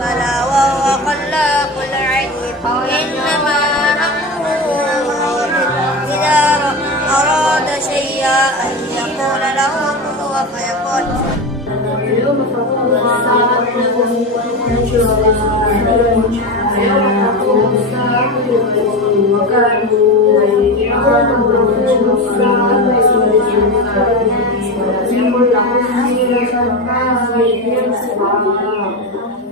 بلى وهو خلاق العليم إنما أمره إذا أراد شيئا أن يقول له كن فيكون. اليوم تقوم الساعة وكانوا يدعون الساعة